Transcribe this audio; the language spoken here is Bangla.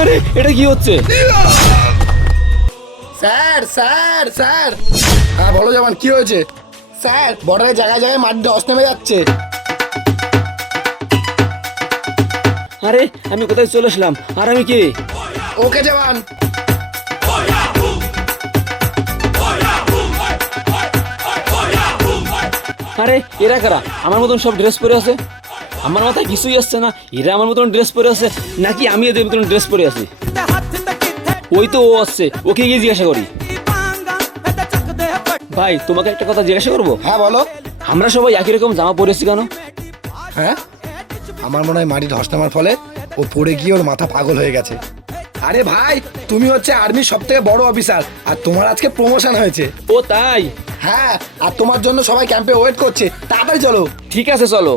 আরে এটা কি হচ্ছে? Sir sir sir. হ্যাঁ বলো যেমন কি হয়েছে? স্যার বর্ডারের জায়গায় জায়গায় মাঠ ধস নেমে যাচ্ছে। আরে আমি কোথায় চলে আসলাম আর আমি কে? ওকে জওয়ান আরে এরা কারা? আমার মতন সব ড্রেস পরে আছে? আমার মাথায় কিছুই আসছে না। এরা আমার মতন ড্রেস পরে আছে নাকি আমি এদের মতন ড্রেস পরে আছি? ওই তো ও আসছে ওকে গিয়ে জিজ্ঞাসা করি। ভাই তোমাকে একটা কথা জিজ্ঞাসা করব? হ্যাঁ বলো। আমরা সবাই একই রকম জামা পরেছি কেন? হ্যাঁ? আমার মনে হয় মাটি ধস নামার ফলে ও পড়ে গিয়ে ওর মাথা পাগল হয়ে গেছে। আরে ভাই তুমি হচ্ছে আর্মির সব থেকে বড় অফিসার আর তোমার আজকে প্রমোশন হয়েছে। ও তাই? হ্যাঁ আর তোমার জন্য সবাই ক্যাম্পে ওয়েট করছে। তাড়াতাড়ি চলো। ঠিক আছে চলো।